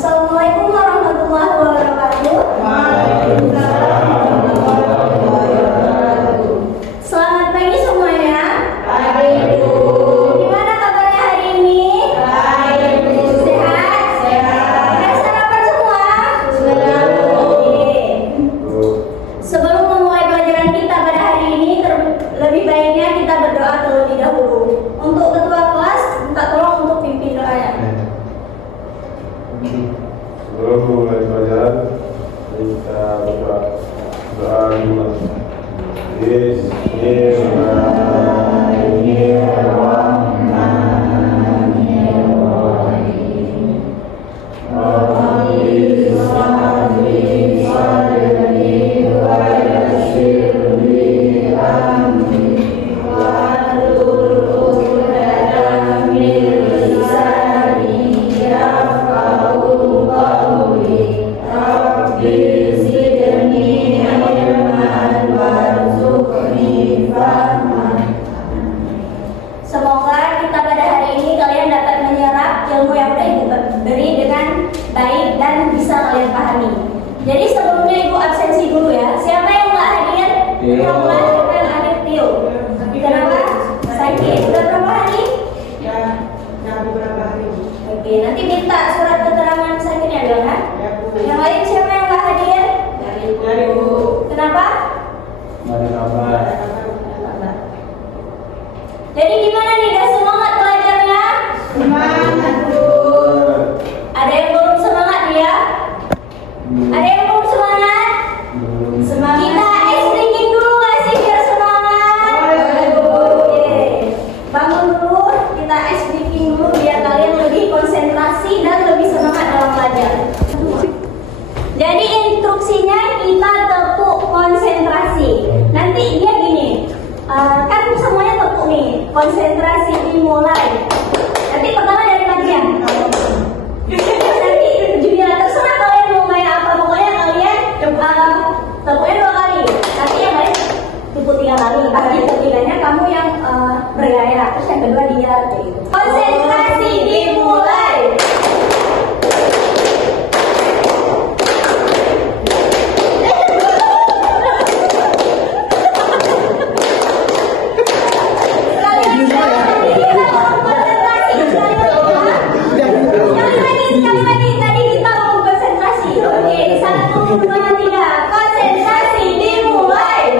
Assalamualaikum warahmatullahi wabarakatuh. Waalaikumsalam warahmatullahi wabarakatuh. Selamat pagi semuanya. Pagi, Bu. Gimana kabarnya hari ini? Baik, Bu. Sehat? Sehat. Udah sarapan semua? Sudah, Bu. Oke. Sebelum memulai pelajaran kita pada hari ini, lebih baiknya kita berdoa terlebih dahulu. Untuk ketua kelas, minta tolong untuk pimpin doanya. Sebelum memulai pelajaran, kita berdoa. Doa dulu. Semoga kita pada hari ini kalian dapat menyerap ilmu yang sudah Ibu beri dengan baik dan bisa kalian pahami. Jadi sebelumnya Ibu absensi dulu ya. Siapa yang nggak hadir? Siapa yang hadir? Tio. Kenapa? Sakit. Sudah berapa hari? Ya, beberapa hari. Oke, nanti minta surat keterangan sakitnya dong kan? Ya, Bu. Yang lain siapa yang nggak hadir? Dari Bu. Kenapa? Mari kabar. Jadi gimana nih? Udah semangat belajarnya? Semangat, Bu. Ada yang belum semangat ya? Ada yang belum semangat? Semangat. Kita ice drinking dulu nggak sih biar semangat? Boleh, Bu. Oke, bangun dulu, kita ice drinking dulu biar kalian lebih konsentrasi dan lebih semangat dalam belajar. Jadi instruksinya kita tepuk konsentrasi. Nanti dia gini, kan semuanya tepuk nih, konsentrasi dimulai. Nanti pertama dari bagian. Nanti juga terserah kalian mau main apa, pokoknya kalian tepuknya 2 kali. Nanti yang lain tepuk 3 kali. Tapi ketiganya kamu yang bergairah, terus yang kedua dia kayak gitu. Konsentrasi dimulai. Sekali lagi, tadi kita mau konsentrasi. Oke, 1, 2, 3, konsentrasi dimulai.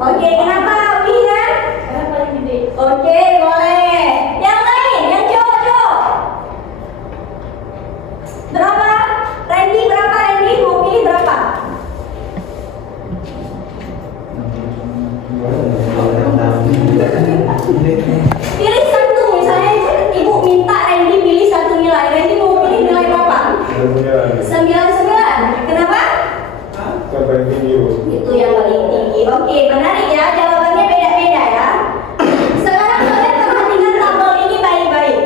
Oke, kenapa Wihan? Karena paling gede. Oke, boleh. Yang lain, yang cowok-cowok. Berapa? Randy berapa? Randy mau pilih berapa? Pilih satu, misalnya ibu minta Randy pilih satu nilai. Randy mau pilih nilai berapa? 99. Kenapa? Yang paling tinggi, Bu. Itu yang paling tinggi. Oke, menarik ya. Jawabannya beda-beda ya. Sekarang kalian perhatikan tabel ini baik-baik.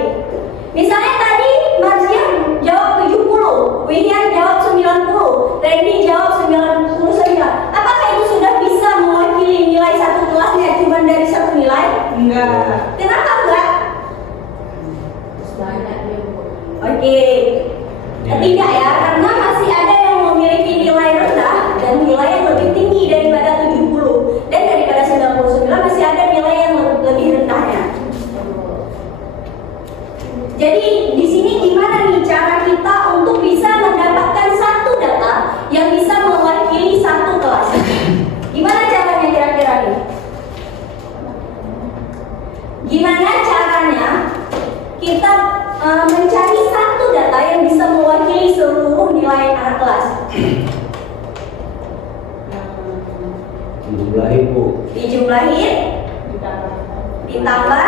Misalnya tadi Marzian jawab 70, Wihian jawab 90, Randy jawab 99. Apakah itu sudah bisa mewakili nilai satu kelasnya cuma dari satu nilai? Enggak. Kenapa enggak? Banyak dia, Bu. Oke. Tidak ya, karena masih ada yang memiliki nilai rendah dan nilai yang lebih tinggi daripada 70, dan daripada 99 masih ada nilai yang lebih rendahnya. Jadi di sini gimana nih cara kita untuk bisa mendapatkan satu data yang bisa mewakili satu kelas? Gimana caranya kira-kira nih? Gimana caranya kita mencari satu data yang bisa mewakili seluruh nilai anak kelas? Dijumlahin, Bu. Dijumlahin, ditambah.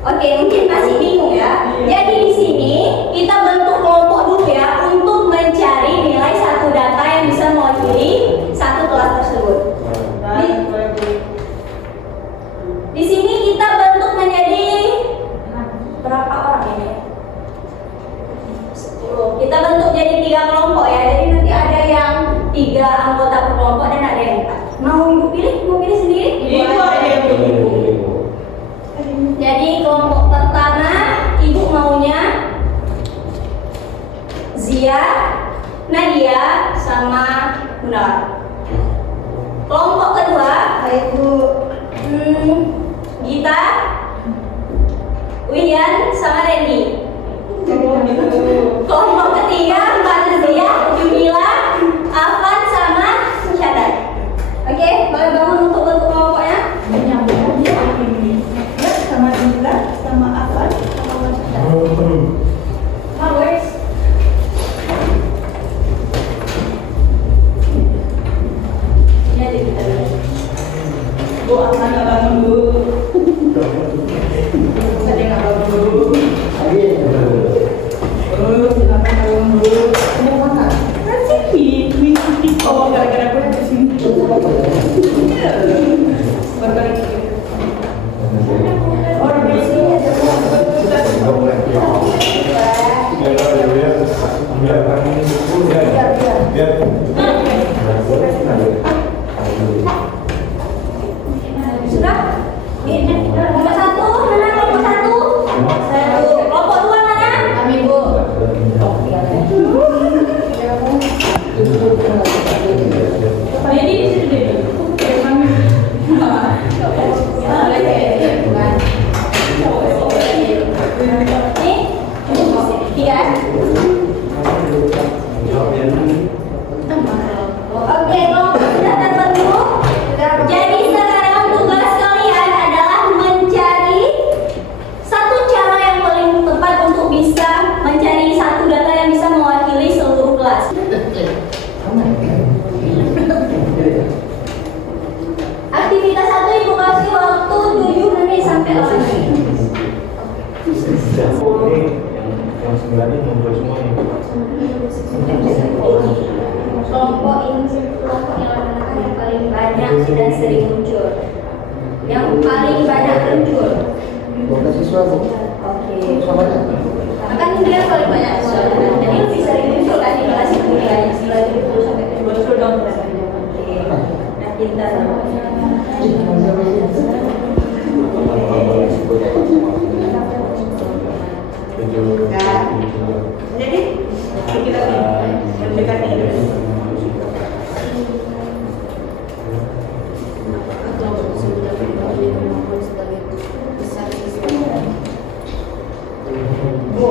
Oke, mungkin masih bingung ya. Jadi di sini kita bentuk kelompok dulu ya untuk mencari nilai satu data yang bisa mewakili satu kelas tersebut. Di sini kita bentuk menjadi berapa orang ini? 10. Kita bentuk jadi 3 kelompok ya. Jadi nanti ada yang 3 anggota per kelompok dan ada yang 4. Mau ibu pilih? Mau pilih sendiri? Ibu aja yang pilih. Jadi kelompok pertama ibu maunya Zia, Nadia, sama Munawar. Kelompok kedua Ibu. Gita, Wihan, sama Randy. Kelompok ketiga Mbak Zia, Jumila, Afan, sama Syadar. Oke, boleh bangun untuk bentuk kelompoknya? Menyambung dia ini. Ya, sama Dila, sama Afan, sama Masyada. Flowers. Ini aja kita lihat. Bu, Afan nggak bangun, Bu. Saya nggak bangun, Bu. Silakan bangun, Bu. Mau makan? Nanti mie. Oh, gara-gara gue di sini. Gara-gara gitu. Orang di sini ada Sudah? Kelompok 1, mana kelompok 1? Kelompok 2 mana? kami, Bu. Jadi di sini deh. Kami. Ini 3. Oke, kelompok sudah terbentuk. Jadi sekarang tugas kalian adalah mencari satu cara yang paling tepat untuk bisa mencari satu data yang bisa mewakili seluruh kelas. Aktivitas 1 ibu kasih waktu 7 menit sampai 8 menit. Yang 9 ini ngumpul semuanya. Kelompok ini kelompok yang mana yang paling banyak dan sering muncul. Yang paling banyak muncul. Bukan siswa, Bu. Oke. Samanya. Kan dia paling banyak muncul. Jadi lebih sering muncul kan di kelas itu nilainya 90 sampai 70 dong. Oke. Nah, pintar. Jadi kita mendekati ini. Bu,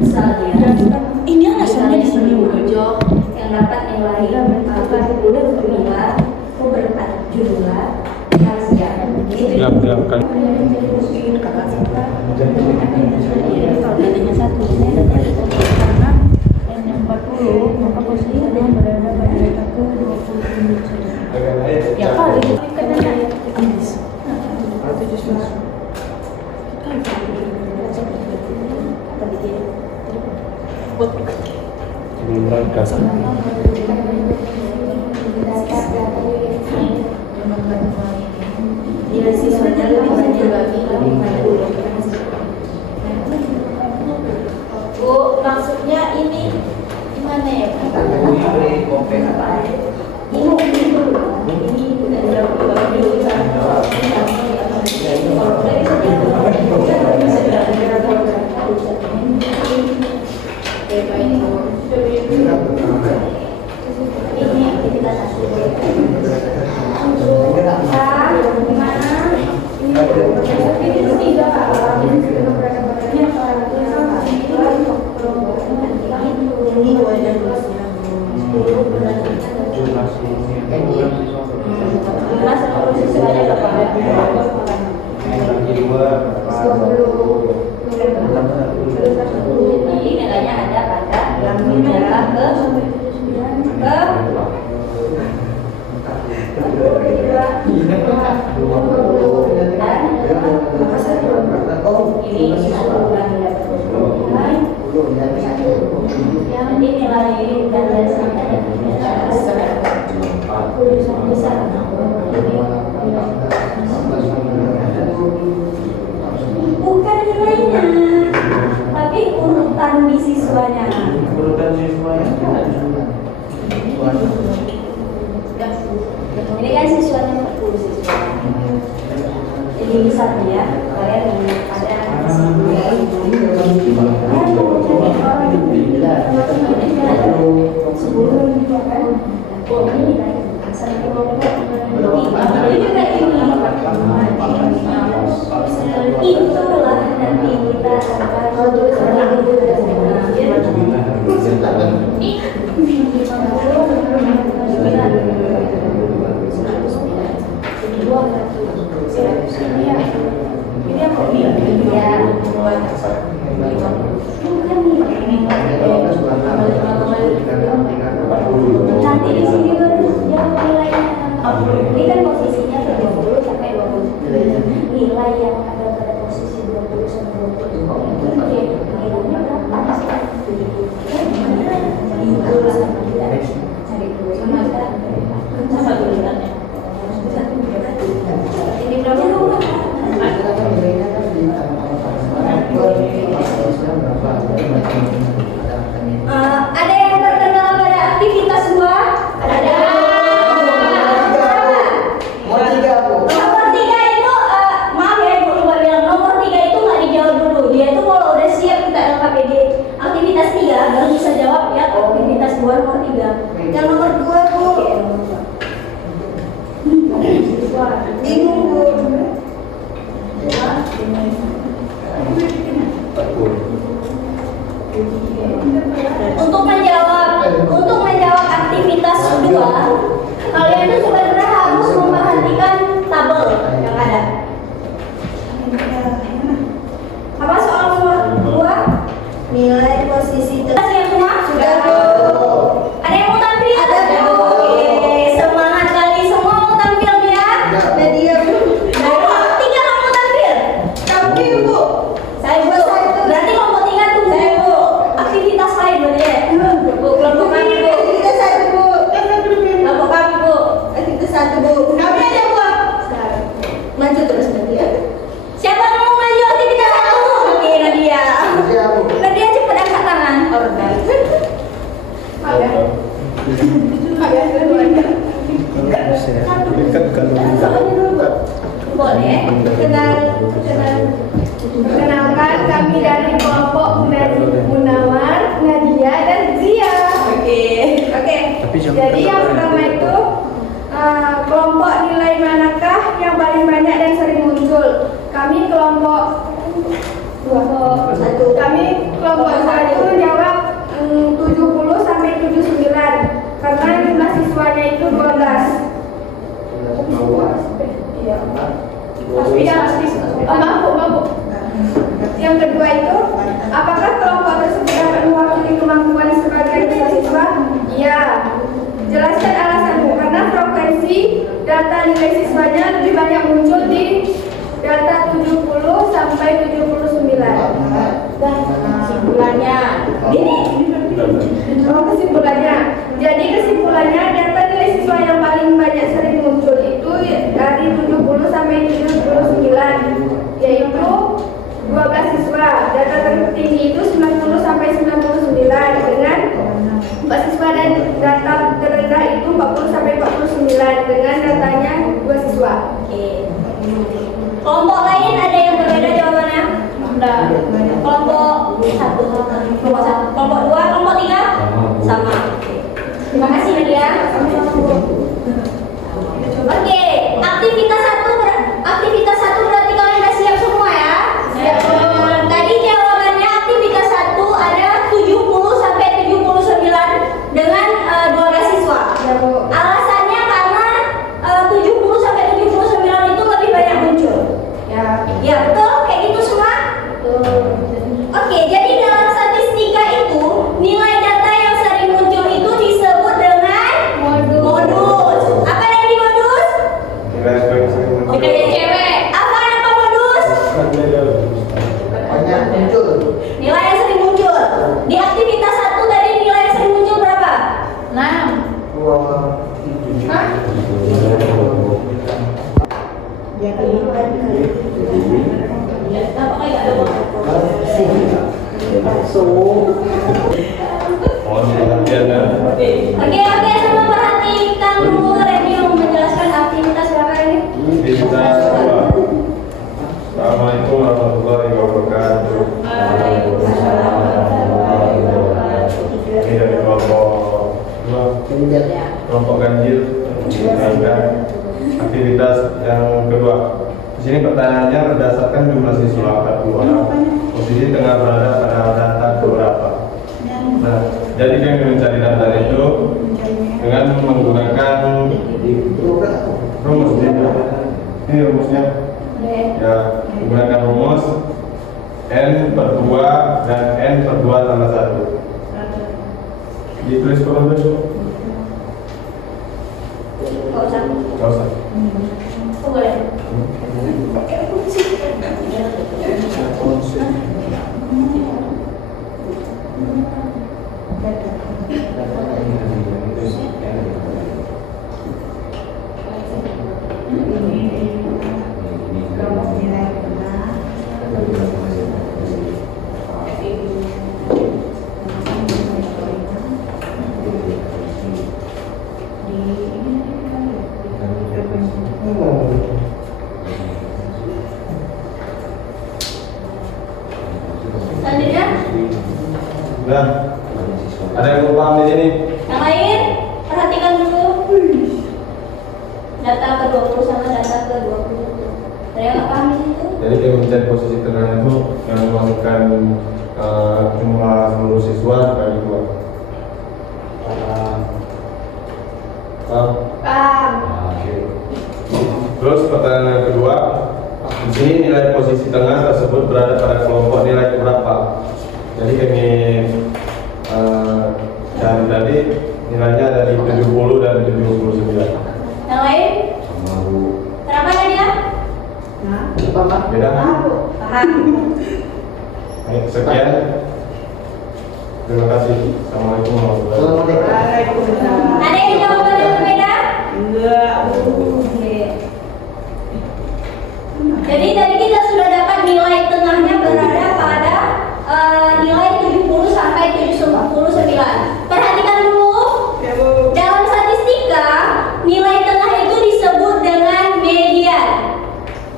Misalnya, Ini alasannya di sini. pojok yang dapat nilai 42 berempat jumlah rahasia. Itu Diam kali. Kalau datanya 1, saya dapat karena yang 40, maka posisinya berada pada dataku 20 saja. Ya kali karena habis. Belum berangkat. nilai siswanya lebih banyak Bu, maksudnya ini gimana ya? Ini aktivitas Jadi nilainya ada pada jarak ini jadi nilai dan dasarnya bukan nilainya, tapi urutan di siswanya. Ini kan siswanya 40 siswa. Jadi misalnya ya, kalian ada itulah nanti kita nanti di sini yang nilainya ini kan posisinya 20 sampai 20 nilai yang ada pada posisi 20 sampai 20 nilainya berapa? Sama tulisannya. Ini berapa? Ada yang terkenal pada aktivitas dua? Ada. Nomor 3 itu, maaf ya Ibu lupa bilang, nomor 3 itu nggak dijawab dulu. Dia itu kalau udah siap kita LKPD aktivitas 3 baru bisa jawab ya aktivitas 2 nomor 3. Yang nomor 2 Bu. Bingung Bu. Untuk menjawab aktivitas 2, kalian itu sebenarnya harus memperhatikan tabel yang ada. Apa soal nomor 2? Nilai posisi yang semua sudah Bu. Ada yang mau tampil? Ada Bu. Oke, semangat kali semua mau tampil ya. Ada dia Bu. Kelompok 3 mau tampil? Tampil Bu. Saya Bu. Berarti kelompok 3 tuh saya Bu. Aktivitas lain berarti ya? Bu, kelompok kami Bu. Aktivitas 1 Bu. Kelompok kami Bu. Aktivitas 1 Bu. Kami aja Bu. Maju terus Nadia. Siapa yang mau maju aktivitas 1? Oke Nadia. Nadia cepat angkat Kesimpulannya. Jadi kesimpulannya data nilai siswa yang paling banyak sering muncul itu dari 70 sampai 79, yaitu 12 siswa. Data tertinggi itu 90 sampai 99 dengan 4 siswa, dan data terendah itu 40 sampai 49 dengan datanya 2 siswa. Oke. Kelompok lain ada yang berbeda jawabannya? Enggak. Kelompok 1, kelompok 2, kelompok 3? Sama. Oke. Terima kasih Nadia. Oke, aktivitas 1 berarti kalian udah siap semua ya? Siap. Tadi jawabannya aktivitas 1 ada 70 sampai 79 dengan 12 siswa. Alasannya karena 70 sampai 79 itu lebih banyak muncul. Ya betul, kayak gitu semua. Oke, jadi dalam statistika itu nilai data yang sering muncul itu disebut dengan modus. Apa yang modus? Nilai sebagai sering muncul. Oke, cewek. Apa modus? Banyak muncul. Nilai yang sering muncul. Di aktivitas 1 tadi nilai yang sering muncul berapa? 6. Hah? Apa kayak ada bang? Mohon perhatian ya. Oke, semua perhatikan dulu. Review menjelaskan aktivitas berapa ini? Kita Assalamualaikum warahmatullahi wabarakatuh. Ini dari kelompok 2, kelompok ganjil. Menjelaskan aktivitas yang kedua. Di sini pertanyaannya berdasarkan jumlah siswa 40 orang. Posisi tengah berada pada data keberapa? Nah, jadi kami mencari data itu dengan menggunakan rumus. Ini rumusnya. Ya, menggunakan rumus n per 2 dan n per 2 tambah 1. Ditulis kolom dulu. Gak usah. Gak usah. Oh, boleh. Selanjutnya, Udah. Ada yang belum paham di sini? yang lain perhatikan dulu. Data ke-20 sama data ke-21. Ada yang nggak paham di situ? Jadi dia mencari posisi tengahnya itu yang memasukkan jumlah seluruh siswa dibagi 2. Paham? Paham. Oke. Terus pertanyaan yang kedua, di sini nilai posisi tengah tersebut berada pada kelompok nilai berapa? Jadi kami cari tadi nilainya dari 70 dan 79. Yang lain? Kenapa dia? Beda? Paham. Baik, sekian. Terima kasih. Assalamualaikum warahmatullahi wabarakatuh. Ada yang jawabannya berbeda? Oke. Jadi tadi kita sudah dapat nilai tengahnya berada pada nilai 70 sampai 79. Perhatikan dulu. Dalam statistika, nilai tengah itu disebut dengan median.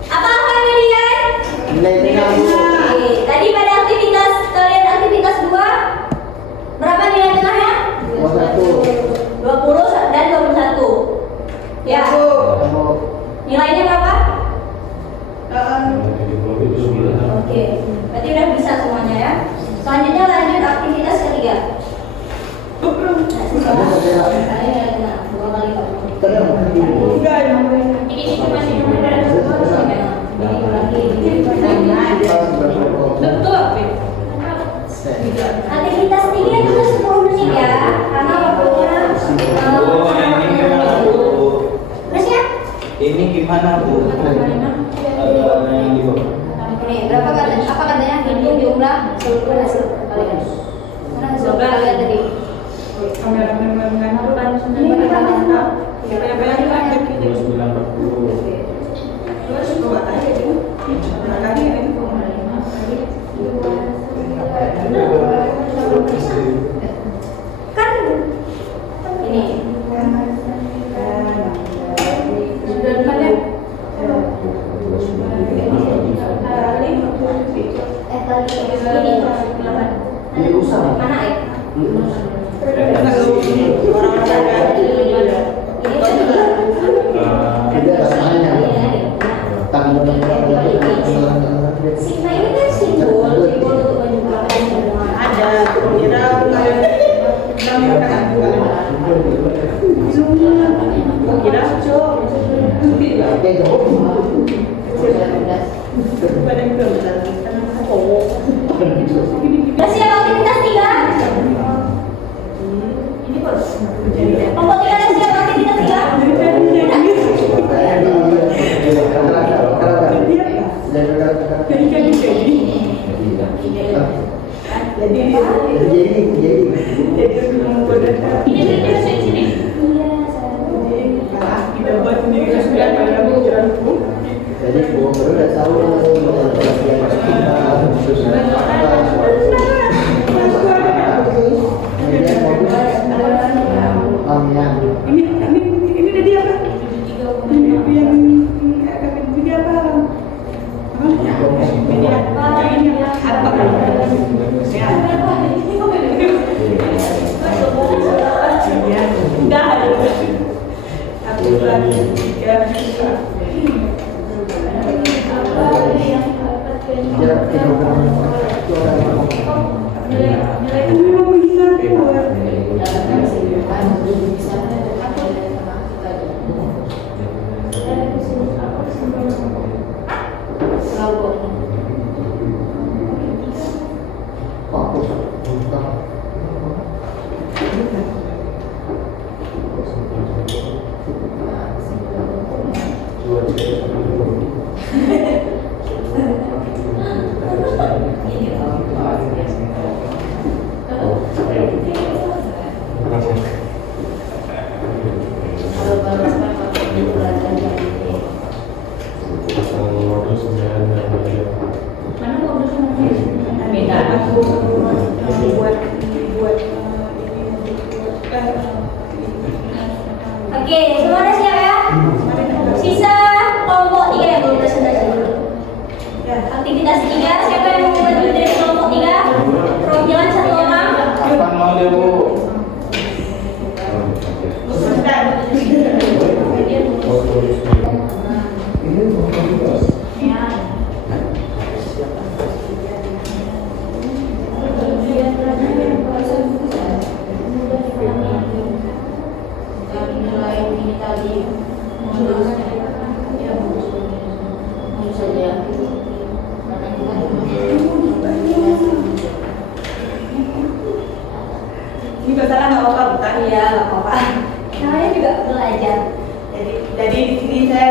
Apa median? Nilai tengah. Oke. Tadi pada aktivitas kalian aktivitas 2 berapa nilai tengahnya? 20 dan 21. Ya. Nilainya berapa? Oke. Berarti udah bisa semuanya ya. Selanjutnya lanjut aktivitas ketiga. Ini cuma aktivitas 3 itu 10 menit ya, karena waktunya terus ya? Ini gimana Bu? Yang di bawah. Nih, berapa kata apa katanya hitung jumlah seluruh hasil kalian? Mana Lulusan. Mana ya? Tidak rasanya. Tanggal Sigma ini kan simbol untuk menunjukkan semua. Ada kira Udah siap aktivitas 3? Kelompok 3 udah siap aktivitas 3? kita buat sendiri sudah pada bicara. jadi gua baru udah tahu Ini tadi apa? Yang tadi apa? Oke, semua udah siap ya? Sisa kelompok 3 yang belum presentasi. Aktivitas 3, siapa yang mau bantu dari kelompok 3? Perwakilan 1 orang. Kapan mau dia, Bu? Ini salah nggak apa-apa, bukan? Iya, nggak apa-apa. Namanya juga belajar. Jadi di sini saya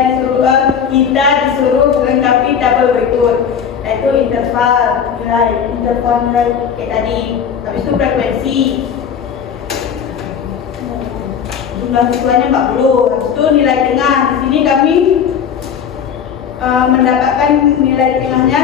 kita disuruh melengkapi tabel berikut, yaitu interval nilai kayak tadi. Habis itu frekuensi. Jumlah siswanya 40. Habis itu nilai tengah. Di sini kami mendapatkan nilai tengahnya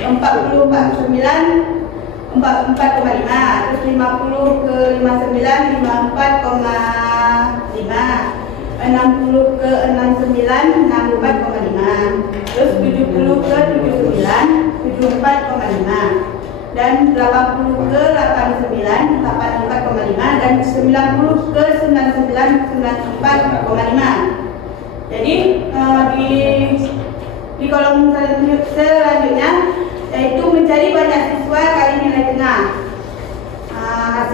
44,5, terus 50 ke 59 54,5, 60 ke 69 64,5, terus 70 ke 79 74,5, dan 80 ke 89 84,5, dan 90 ke 99 94,5. Jadi di kolom selanjutnya yaitu mencari banyak siswa kali nilai tengah.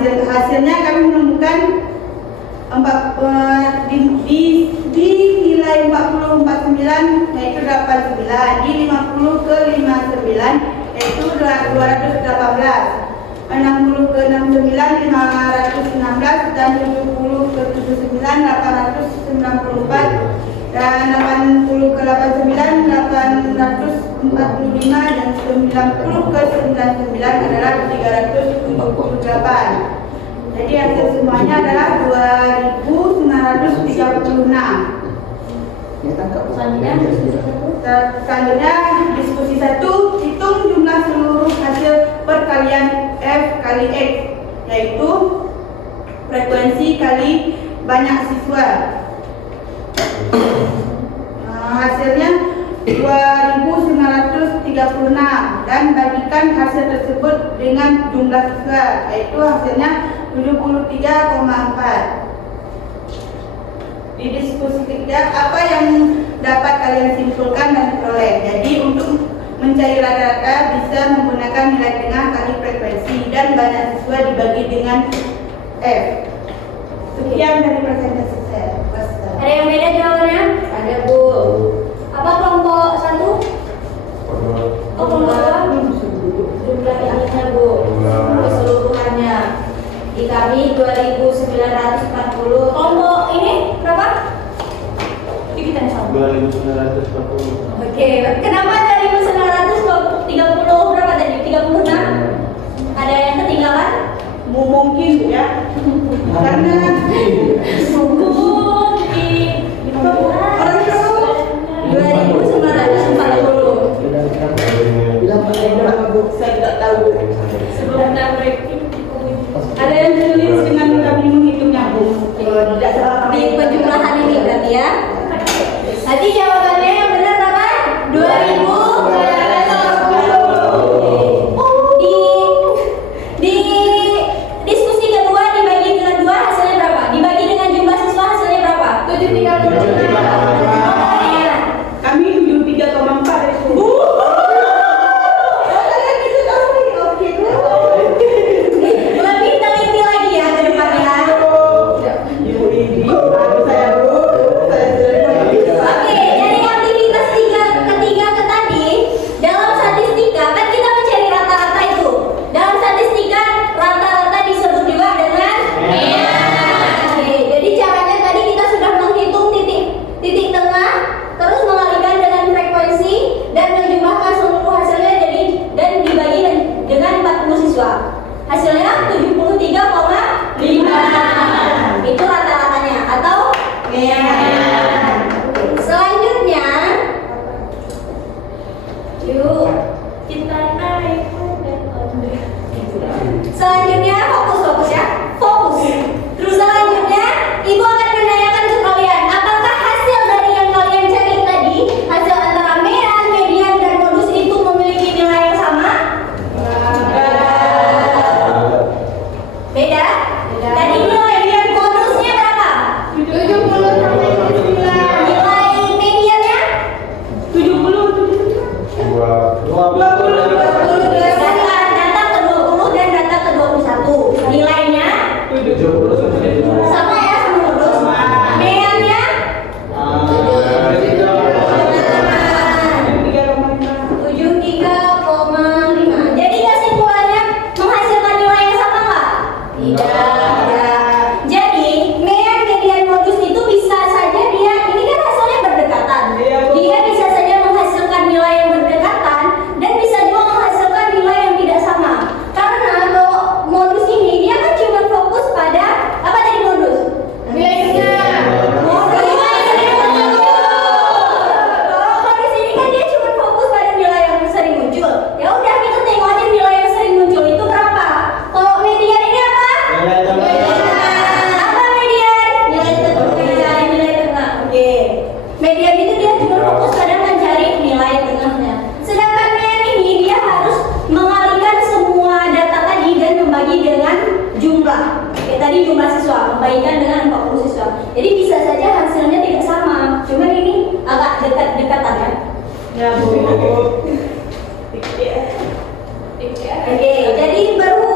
Hasilnya kami menemukan di nilai 40 49 yaitu 89, di 50 ke 59 yaitu 218, 60 ke 69 516, dan 70 ke 79 894, dan 80 ke 89 845, dan 90 ke 99 adalah 378. Jadi hasil semuanya adalah 2936. Selanjutnya diskusi 1, hitung jumlah seluruh hasil perkalian F kali X, yaitu frekuensi kali banyak siswa. Hasilnya 2936 36 dan bagikan hasil tersebut dengan jumlah siswa, yaitu hasilnya 73,4. Di diskusi ketiga, apa yang dapat kalian simpulkan dan peroleh? Jadi untuk mencari rata-rata bisa menggunakan nilai tengah kali frekuensi dan banyak siswa dibagi dengan F. Sekian dari presentasi saya. Ada yang beda jawabannya? Ada, Bu. Apa kelompok 1? Oh, kelompok 2? Jumlah ininya, Bu. Keseluruhannya. Di kami 2.940. Kelompok ini berapa? Di kita yang sama. 2.940. Oke, kenapa dari 930 berapa tadi? 36? Ada yang ketinggalan? Mungkin ya, karena Orang itu 2.940. saya tidak tahu. Sebelum break. Ada yang tulis dengan kami menghitungnya, Bu. Tidak salah di penjumlahan ini berarti ya. Tadi jawabannya yang benar apa? 2.940. Di diskusi kedua dibagi dengan 2 hasilnya berapa? Dibagi dengan jumlah siswa hasilnya berapa? 73,4. Kami 73,4 itu. Lebih teliti lagi ya ke depannya. Oke, dari aktivitas ketiga ke tadi, dalam statistika kan kita mencari rata-rata itu. Dalam statistika rata-rata disebut juga dengan Oke, jadi caranya tadi kita sudah menghitung titik tengah, terus mengalihkan dengan frekuensi dan menjumlahkan seluruh hasilnya jadi dan dibagi dengan 40 siswa. Hasilnya 73,5. Itu rata-ratanya atau selanjutnya, yuk kita naik. Selanjutnya fokus ya, fokus. Terus selanjutnya ibu akan menanyakan ke kalian, apakah hasil dari yang kalian cari tadi, hasil antara mean, median dan modus itu memiliki nilai yang sama? Beda? Tadi nilai modusnya berapa? 70 sampai 9. Nilai mediannya? 20. Data ke 20 dan data ke 21. Nilainya sama ya sama modus. Meannya? 73,5. Jadi kesimpulannya menghasilkan nilai yang sama nggak? Tidak. Jadi mean, median, modus itu bisa saja dia, ini kan hasilnya berdekatan. Dia bisa saja menghasilkan nilai yang berdekatan dan bisa juga menghasilkan nilai yang tidak sama. Karena kalau modus ini dia kan cuma fokus pada apa tadi modus? Nilainya. Modus nilai sering muncul. Kalau modus ini kan dia cuma fokus pada nilai yang sering muncul. Ya udah kita tengok aja nilai yang sering muncul itu berapa. Kalau median ini apa? Apa median? Nilai tengah. Oke. Median itu dia cuma fokus pada mencari nilai tengahnya. Sedangkan mean ini dia harus mengalihkan semua data tadi dan membagi dengan jumlah. Kayak tadi jumlah siswa, membagikan dengan 40 siswa. Jadi bisa saja hasilnya tidak sama. Cuma ini agak dekat-dekatan ya. Ya, Bu. Oke, jadi berhubung